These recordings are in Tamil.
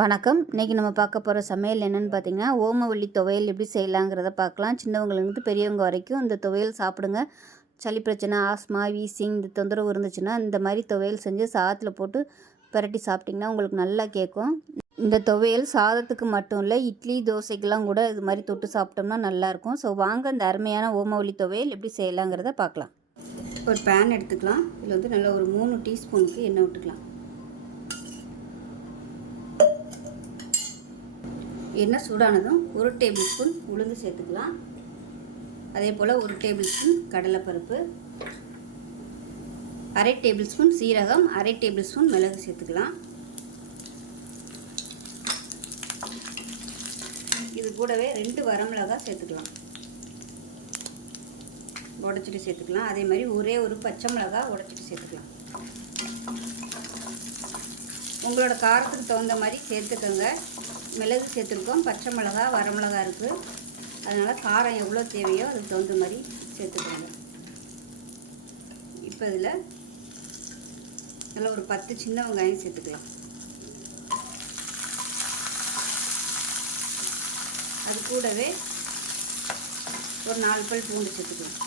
வணக்கம். இன்றைக்கி நம்ம பார்க்க போகிற சமையல் என்னென்னு பார்த்தீங்கன்னா, ஓமவல்லி துவையல் எப்படி செய்யலாங்கிறத பார்க்கலாம். சின்னவங்கலேருந்து பெரியவங்க வரைக்கும் இந்த துவையல் சாப்பிடுங்க. சளி பிரச்சனை, ஆஸ்மா, வீசிங் இந்த தொந்தரவு இருந்துச்சுன்னா இந்த மாதிரி துவையல் செஞ்சு சாதத்தில் போட்டு பிரட்டி சாப்பிட்டிங்கன்னா உங்களுக்கு நல்லா கேட்கும். இந்த துவையல் சாதத்துக்கு மட்டும் இல்லை, இட்லி தோசைக்கெல்லாம் கூட இது மாதிரி தொட்டு சாப்பிட்டோம்னா நல்லாயிருக்கும். ஸோ வாங்க இந்த அருமையான ஓமவல்லி துவையல் எப்படி செய்யலாங்கிறத பார்க்கலாம். ஒரு பேன் எடுத்துக்கலாம். இதில் வந்து நல்லா ஒரு 3 டீஸ்பூனுக்கு எண்ணெய் விட்டுக்கலாம். எண்ணெய் சூடானதும் 1 டேபிள் ஸ்பூன் உளுந்து சேர்த்துக்கலாம். அதே போல் 1 டேபிள் ஸ்பூன் கடலைப்பருப்பு, 1/2 டேபிள் ஸ்பூன் சீரகம், 1/2 டேபிள் ஸ்பூன் மிளகு சேர்த்துக்கலாம். இது கூடவே 2 வரமிளகாய் சேர்த்துக்கலாம், உடச்சிட்டு சேர்த்துக்கலாம். அதே மாதிரி ஒரே ஒரு பச்சை மிளகாய் உடச்சிட்டு சேர்த்துக்கலாம். உங்களோட காரத்துக்கு தகுந்த மாதிரி சேர்த்துக்கோங்க. மிளகு சேர்த்துருக்கோம், பச்சை மிளகா, வரமிளகா இருக்குது. அதனால் காரம் எவ்வளோ தேவையோ அதுக்கு தகுந்த மாதிரி சேர்த்துக்கோங்க. இப்போ இதில் நல்லா ஒரு 10 சின்ன வெங்காயம் சேர்த்துக்கலாம். அது கூடவே ஒரு 4 பல் பூண்டு சேர்த்துக்கலாம்.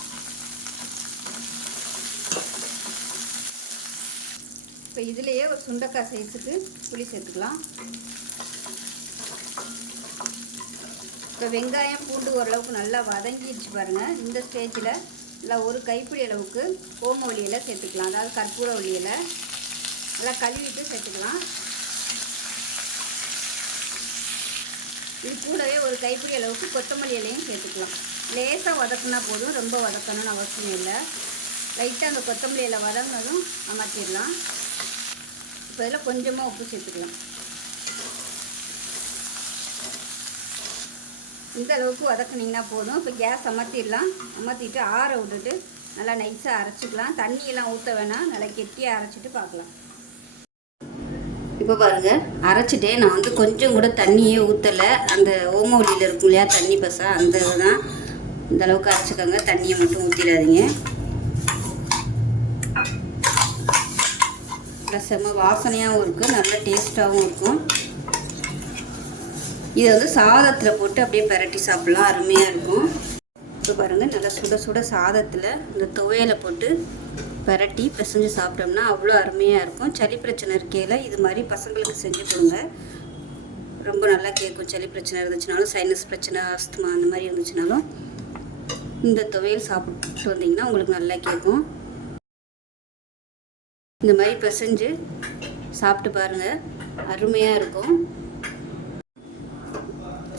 இப்போ இதிலேயே ஒரு சுண்டைக்காய் சைஸுக்கு புளி சேர்த்துக்கலாம். இப்போ வெங்காயம் பூண்டு ஓரளவுக்கு நல்லா வதங்கிடுச்சு பாருங்கள். இந்த ஸ்டேஜில் நல்லா ஒரு கைப்பிடி அளவுக்கு ஓமவல்லி இலை சேர்த்துக்கலாம். அதாவது கற்பூரவல்லி இலை நல்லா கழுவிட்டு சேர்த்துக்கலாம். இது கூடவே ஒரு கைப்பிடி அளவுக்கு கொத்தமல்லி இலையும் சேர்த்துக்கலாம். லேசாக வதக்குனா போதும், ரொம்ப வதக்கணும்னு அவசியம் இல்லை. லைட்டாக அந்த கொத்தமல்லி இலை வதங்கினதும் அமர்த்திடலாம். இப்போ இதில் கொஞ்சமாக உப்பு சேர்த்துக்கலாம். இந்த அளவுக்கு வதக்குனிங்கன்னா போதும். இப்போ கேஸ் அமர்த்திடலாம். அமர்த்திட்டு ஆற விட்டுட்டு நல்லா நைஸாக அரைச்சிக்கலாம். தண்ணியெல்லாம் ஊற்ற வேணாம், நல்லா கெட்டியாக அரைச்சிட்டு பார்க்கலாம். இப்போ பாருங்கள், அரைச்சிட்டே நான் வந்து கொஞ்சம் கூட தண்ணியே ஊற்றலை. அந்த ஓமவல்லியில் இருக்கும் இல்லையா தண்ணி பசா, அந்த தான் இந்த அளவுக்கு அரைச்சிக்கோங்க. தண்ணியை மட்டும் ஊற்றிடாதீங்க. நல்லா செம்ம வாசனையாகவும் இருக்குது, நல்ல டேஸ்ட்டாகவும் இருக்கும். இதை வந்து சாதத்தில் போட்டு அப்படியே பிரட்டி சாப்பிட்லாம், அருமையாக இருக்கும். இப்போ பாருங்கள், நல்லா சுட சுட சாதத்தில் இந்த துவையலை போட்டு பிரட்டி பிசைஞ்சு சாப்பிட்டோம்னா அவ்வளோ அருமையாக இருக்கும். சளி பிரச்சனை இருக்கையில் இது மாதிரி பசங்களுக்கு செஞ்சு கொடுங்க, ரொம்ப நல்லா கேட்கும். சளி பிரச்சனை இருந்துச்சுனாலும், சைனஸ் பிரச்சனை, ஆஸ்துமா அந்த மாதிரி இருந்துச்சுனாலும் இந்த துவையல் சாப்பிட்டு வந்தீங்கன்னா உங்களுக்கு நல்லா கேட்கும். இந்த மாதிரி பிசைஞ்சு சாப்பிட்டு பாருங்கள், அருமையாக இருக்கும்.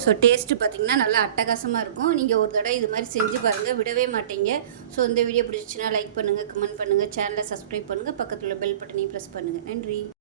ஸோ டேஸ்ட்டு பார்த்திங்கன்னா நல்லா அட்டகாசமாக இருக்கும். நீங்கள் ஒரு தடவை இது மாதிரி செஞ்சு பாருங்கள், விடவே மாட்டீங்க. ஸோ இந்த வீடியோ பிடிச்சிச்சின்னா லைக் பண்ணுங்கள், கமெண்ட் பண்ணுங்கள், சேனலை சப்ஸ்கிரைப் பண்ணுங்கள், பக்கத்தில் பெல் பட்டனையும் ப்ரெஸ் பண்ணுங்கள். நன்றி.